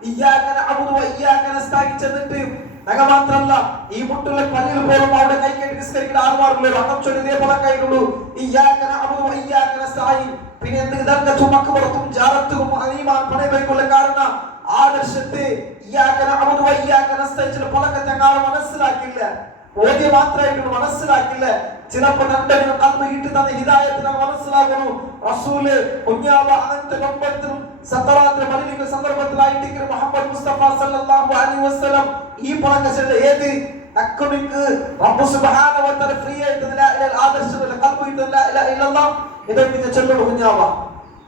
ഇയ്യാക നഅബുദു വ ഇയ്യാക നസ്തഈൻ ചെന്നിട്ട് ഞങ്ങ മാത്രല്ല ഈ മുട്ടുള്ള പള്ളിയിൽ പോലും അവിടെ കൈ കെട്ടി നിസ്കരിക്കുന്ന ആൾമാരുള്ളൂ അന്നം ചൊല്ലി ഇതേപോലെ കൈകളുള്ളൂ ഇയ്യാക നഅബുദു വ ഇയ്യാക നസ്തഈൻ പിന്നെ എന്ത് ഇതർക്കത്തും മക്ബറത്തും ജാറത്തും ഈമാൻ പണയവയ്ക്കുള്ള കാരണം ആദർശത്തെ ഇയ്യാക നഅബുദു വ ഇയ്യാക നസ്തഈൻ ചില പലകത്തെ ഞങ്ങൾ മനസ്സിലാക്കില്ല ഓതി മാത്രമായിട്ട് മനസ്സിലാക്കില്ല ചിലപ്പോൾ നമ്മുടെ കൽബ് ഇട്ട് തന്ന ഹിദായത്ത് നമ്മൾ മനസ്സിലാക്കുന്നു റസൂല് കുഞ്ഞാവ അങ്ങനത്തെ കൊമ്പത്തിനും സത്തറാത്തിനും മലിനിക്കുന്ന സന്ദർഭത്തിലായിട്ട് മുഹമ്മദ് മുസ്തഫ സല്ലല്ലാഹു അലൈഹി വസല്ലം ഈ പണക്കശല്ല ഏത് തക്കമിക്ക് റബ്ബ് സുബ്ഹാനഹു വ തആല ഫ്രീ ആയിട്ട് ലാ ഇലാഹ ആദർശത്തിൽ കൽബ് ഇട്ട് ലാ ഇലാഹ ഇല്ലല്ലാഹ് ഇതൊക്കെ നിങ്ങൾ ചൊല്ലണം കുഞ്ഞാവ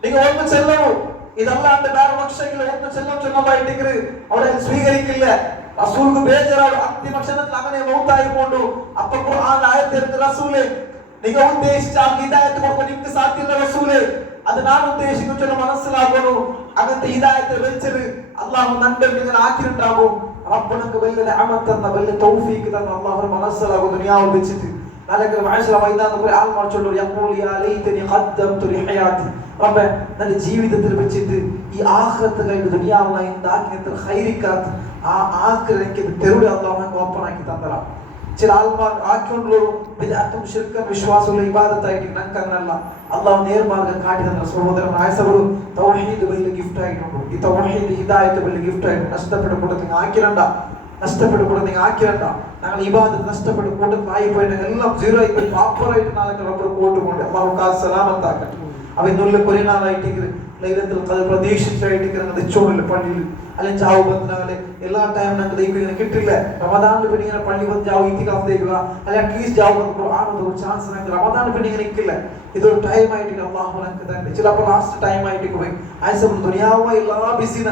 നിങ്ങൾ ഒന്ന് ചൊല്ലണം ഇതല്ലാണ്ട് വേറെ പക്ഷെങ്കിൽ ഒന്ന് ചൊല്ലുമ്പോഴായിട്ട് അവിടെ സ്വീകരിക്കില്ല റസൂൽക്ക് ബേജാറാണ് അന്തിമ ക്ഷണത്തിൽ അങ്ങനെ മൗത്തായി പോണ്ടു അപ്പൊ ഖുർആൻ ആയത്ത് റസൂലേ നിങ്ങൾ ഉദ്ദേശിച്ച ഹിദായത്ത് കൊടുക്കാൻ നിങ്ങൾക്ക് സാധ്യത റസൂലേ അത് ഞാൻ ഉദ്ദേശിക്കുന്ന മനസ്സിലാക്കുന്നു അങ്ങനത്തെ ഹിദായത്ത് വെച്ചത് അള്ളാഹു നന്റെ നിങ്ങൾ ആക്കിയിട്ടുണ്ടാകും റബ്ബനക്ക് വലിയ റഹ്മത്ത് തന്ന വലിയ തൗഫീഖ് തന്ന അള്ളാഹു മനസ്സിലാകും ദുനിയാവ് വെച്ചിട്ട് നാലൊക്കെ മനുഷ്യര മൈതാനത്തിൽ ഒരു ആൾ മറിച്ചുള്ളൂ യഖൂൽ യാ ലൈതനി ഖദ്ദംതു ലിഹയാതി റബ്ബേ ನನ್ನ ജീവിതത്തിൽ വെച്ചിട്ട് ഈ ആഖിറത്ത് കഴിഞ്ഞ ദുനിയാവിനായി എന്താക്കിയ ഖൈറിക്കാത്ത് ആ ആഖിറക്ക് തെരുവ് അല്ലാഹു നമുക്ക് ഓപ്പൺ ആക്കി തന്നരാ ചില ആൾമാർ ആക്കിക്കൊണ്ടുള്ള ബിദ്അത്തും ശിർക്കും വിശ്വാസമുള്ള ഇബാദത്തായിട്ട് നമുക്ക് അങ്ങനല്ല അല്ലാഹു നേർമാർഗ്ഗം കാട്ടി തന്ന സഹോദരൻ ആയസബറു തൗഹീദ് വലിയ ഗിഫ്റ്റ് ആയിട്ടുണ്ട് ഈ തൗഹീദ് ഹിദായത്ത് വലിയ ഗിഫ്റ്റ് ആയിട്ട് നഷ്ടപ്പെട്ട കൂട്ടത്തിൽ ആക്കിരണ്ട നഷ്ടപ്പെട്ട കൂട്ടത്തിൽ ആക്കിരണ്ട ഞങ്ങൾ ഇബാദത്ത് നഷ്ടപ്പെട്ട കൂട്ടത്തിലായി പോയിട്ട് എല്ലാം സീറോ ആയി പോയി പ്രോപ്പറായിട്ട് നാളെ റബ്ബർ കൂട്ടുകൊണ്ട് അല്ലാഹു കാൽ സലാമത്താക്കട്ടെ അവ ഇന്നുള്ള കുറെ നാളായിട്ട് ലൈലത്തുൽ ഖദർ പ്രതീക്ഷിച്ചായിട്ട് നെച്ചോണില്ല പള്ളിയിൽ അല്ലെങ്കിൽ ജാവ് ബന്ധങ്ങളെ എല്ലാ ടൈം ഞങ്ങൾക്ക് ഇങ്ങനെ കിട്ടില്ല റമദാനിൽ പിന്നെ ഇങ്ങനെ പള്ളി വന്ന് ജാവ് ഇത്തികാഫ് തേക്കുക അല്ലെങ്കിൽ അറ്റ്ലീസ്റ്റ് ജാവ് ഖുർആൻ ഒരു ചാൻസ് ഞങ്ങൾക്ക് റമദാനിൽ പിന്നെ ഇങ്ങനെ നിൽക്കില്ല ഇതൊരു ടൈം ആയിട്ട് അള്ളാഹു ഞങ്ങൾക്ക് തന്നെ ചിലപ്പോൾ ലാസ്റ്റ് ടൈം ആയിട്ട് പോയി ആയസം ദുനിയാവുമായി എല്ലാ ബിസി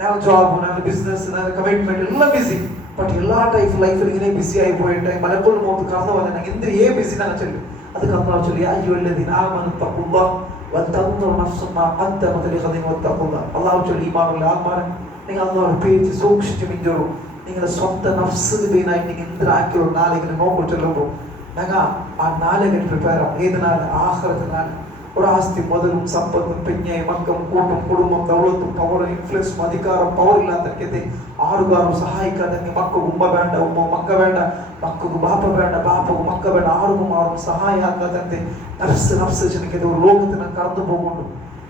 ഞങ്ങൾ ജോബ് ഞങ്ങൾ ബിസിനസ് ഞങ്ങൾ കമ്മിറ്റ്മെന്റ് എല്ലാം ബിസി ബട്ട് എല്ലാ ടൈപ്പ് ലൈഫിൽ ഇങ്ങനെ ബിസി ആയി പോയിട്ട് മലപ്പുറം മോത്ത് കടന്നു വന്നാൽ എന്ത് ബിസി ഞങ്ങൾ ചൊല്ലും അത് കർത്താവ് ചൊല്ലി അയ്യുല്ലദീന ആമനു തഖുല്ലാഹ് വതൻദുർ നഫ്സും മാ ഖദ്ദമത് ലിഗദിൻ വത്തഖുല്ലാഹ് അല്ലാഹു ചൊല്ലി ഈമാനുള്ള ആത്മാരെ നിങ്ങൾ അല്ലാഹുവിനെ പേടിച്ച് സൂക്ഷിച്ച് മിഞ്ചോളൂ നിങ്ങളുടെ സ്വന്തം നഫ്സിന് വേണ്ടി നിങ്ങൾ എന്തിനാക്കിയുള്ള നാളെ നോക്കി ചൊല്ലുമ്പോൾ ഞങ്ങൾ ആ നാളെ പ്രിപ്പയർ ആവും ഏത് നാളെ ആഖിറത്ത് നാളെ ഒരു ആസ്തി മുതലും സമ്പത്തും പെഞ്ഞയും മക്കളും കൂട്ടും കുടുംബം ദൗലത്തും പവറും ഇൻഫ്ലുവൻസും അധികാരം പവർ ഇല്ലാത്തവർക്കത്തെ ആറുകാരും സഹായിക്കാതെ മക്കൾക്ക് ഉമ്മ വേണ്ട ഉമ്മ മക്ക വേണ്ട മക്കൾക്ക് ബാപ്പ വേണ്ട ബാപ്പക്ക് മക്ക വേണ്ട ആറും സഹായിക്കാതെ നഫ്സ് ചെനിക്കത് ഒരു ലോകത്തിന് കടന്നു പോകുന്നു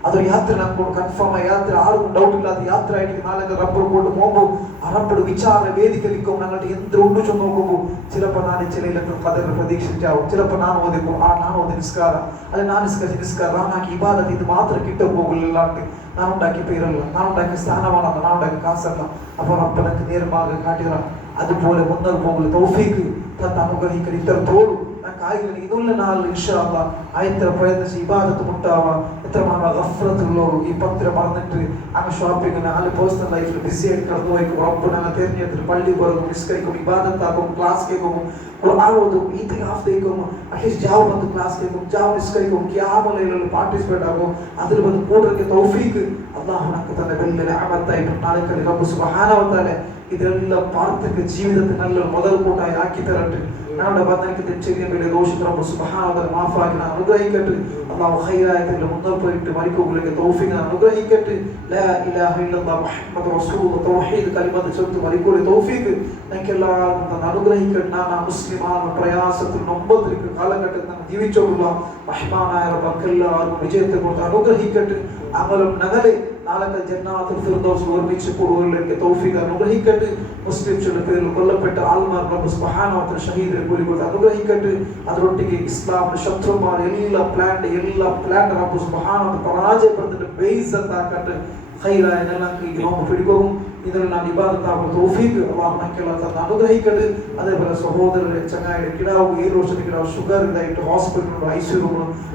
അതൊരു യാത്ര നമുക്ക് കൺഫേം ആയ യാത്ര ആർക്കും ഡൗട്ട് ഇല്ലാത്ത യാത്ര ആയിട്ട് നാളെ റബ്ബർ കൊണ്ട് പോകുമ്പോൾ ആ റബ്ബർ വിചാര വേദിക്കലിക്കും ഞങ്ങളുടെ എന്തുണ്ട് ചെന്ന് നോക്കുമ്പോൾ ചിലപ്പോൾ ഞാൻ ചിലയിലൊക്കെ കഥകൾ പ്രതീക്ഷിച്ചാവും ചിലപ്പോൾ ഞാൻ ഓതിക്കും ഞാൻ ഓതി നിസ്കാരം അല്ലെങ്കിൽ ഞാൻ നിസ്കാരം നാനാക്കി ഇബാദത്ത് ഇത് മാത്രം കിട്ടും പോകില്ലാണ്ട് ഞാൻ ഉണ്ടാക്കിയ പേരല്ല ഞാൻ ഉണ്ടാക്കിയ സ്ഥാനമാണ് ഞാൻ ഉണ്ടാക്കിയ കാശല്ല അപ്പോൾ റബ്ബനക്ക് നേർമാർഗ്ഗം കാട്ടിയതാണ് അതുപോലെ മുന്നോട്ട് പോകുന്ന തൗഫീഖ് തന്ന അനുഗ്രഹിക്കുന്ന ഇത്തരത്തോളം കായിക ഇതുള്ള നാൾ ഇൻഷാ അല്ലാഹ് ആയത്ര പ്രയത്നിച്ച് ഇബാദത്ത് മുട്ടാവാ എത്രമാത്രം ഗഫ്റത്തുള്ളൂ ഈ പത്രം മറന്നിട്ട് അങ്ങ് ഷോപ്പിംഗ് നാല് പേഴ്സണൽ ലൈഫിൽ ബിസി ആയിട്ട് കടന്നു പോയിക്കും റബ്ബ് ഞങ്ങൾ തിരഞ്ഞെടുത്തിട്ട് പള്ളി പോകും നിസ്കരിക്കും ഇബാദത്താക്കും ക്ലാസ് കേൾക്കും ഖുർആൻ ഓതും ഇത്തിഹാഫ് തേക്കും അറ്റ്ലീസ്റ്റ് ജാവ് വന്ന് ക്ലാസ് കേൾക്കും ജാവ് നിസ്കരിക്കും ഖിയാമുലൈലിൽ പാർട്ടിസിപ്പേറ്റ് ആകും അതിൽ വന്ന് കൂടുതൽ തൗഫീഖ് അല്ലാഹു നമുക്ക് തന്നെ വലിയ റഹ്മത്തായിട്ട് നാളെ റബ്ബ് സുബ്ഹാനഹു വ തആല ഇതെല്ലാം പാർത്തിക്ക് ജീവിതത്തിൽ നല്ലൊരു മുതൽക്കൂട്ടായി ആക്കി തരട്ടെ ഞങ്ങളുടെ ബന്ധനക്ക് തെറ്റിയ വലിയ ദോഷം റബ്ബ് സുബ്ഹാനഹു വ തആല മാഫാക്കി അനുഗ്രഹിക്കട്ടെ അല്ലാഹു ഖൈറായിട്ട് മുന്നോട്ട് പോയിട്ട് മരിക്കുമ്പോഴേക്ക് തൗഫീഖ് അനുഗ്രഹിക്കട്ടെ ലാ ഇലാഹ ഇല്ലല്ലാഹ് മുഹമ്മദ് റസൂലുള്ളാഹ് തൗഹീദ് കലിമത്ത് ചൊല്ലി മരിക്കുമ്പോൾ തൗഫീഖ് ഞങ്ങൾക്ക് എല്ലാവർക്കും അനുഗ്രഹിക്കട്ടെ നാം മുസ്ലിമാണ് പ്രയാസത്തിൽ നൊമ്പത്തിലേക്ക് കാലഘട്ടത്തിൽ നാം ജീവിച്ചോളുള്ള റഹ്മാനായ റബ്ബ് എല്ലാവർക്കും വിജയത്തെ കൊടുത്ത് അനുഗ്രഹിക്കട്ടെ അമലും നഗലെ നാളെ ജന്നാത്തുൽ ഫിർദൗസ് ഒരുമിച്ച് കൂടുകളിലേക്ക് തൗഫീഖ് അനുഗ്രഹിക്കട്ടെ മുസ്ലിംസിന്റെ പേരിൽ കൊല്ലപ്പെട്ട ആൾമാർ റബ്ബ് സുബ്ഹാനഹു വ തആല ഷഹീദിനെ കൂലി കൊടുത്ത് അനുഗ്രഹിക്കട്ടെ അതിനൊട്ടിಗೆ ഇസ്ലാമിന്റെ ശത്രുമാർ എല്ലാ പ്ലാൻ റബ്ബ് സുബ്ഹാനഹു വ തആല പരാജയപ്പെടുത്തിട്ട് ബേയിസത്താക്കട്ടെ ഖൈറായ ഞങ്ങൾക്ക് ഈ നോമ്പ് പിടിക്കും ഇതിൽ നാം ഇബാദത്താകുന്ന തൗഫീഖ് അല്ലാഹു ഞങ്ങൾക്ക് അനുഗ്രഹിക്കട്ടെ അതേപോലെ സഹോദരരെ ചങ്ങായിയുടെ കിടാവ് 7 വർഷത്തെ കിടാവ് ഷുഗർ ഇതായിട്ട് ഹോസ്പിറ്റലിലും ഐസിയുലും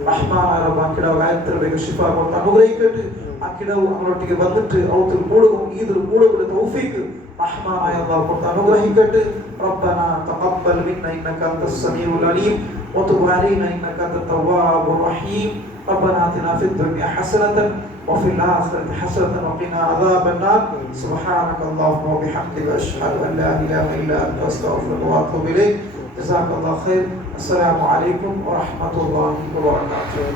റഹ്മാനായ റബ്ബ് കിടാവ് ആയത്ര വേഗ ശിഫ കൊടുത്ത് അനുഗ്രഹിക്കട്ടെ ആ കിടാവ് നമ്മളൊട്ടിಗೆ വന്നിട്ട് ഔത്തിൽ കൂടും ഈദിൽ കൂടും തൗഫീഖ് റഹ്മാനായ അല്ലാഹു കൊടുത്ത് അനുഗ്രഹിക്കട്ടെ. ربنا تقبل منا انك انت السميع العليم وتب علينا انك انت التواب الرحيم. ربنا آتنا في الدنيا حسنة وفي الآخرة حسنة وقنا عذاب النار. سبحانك اللهم وبحمدك أشهد أن لا إله إلا أنت أستغفرك وأتوب إليك. جزاك الله خير. السلام عليكم ورحمة الله وبركاته.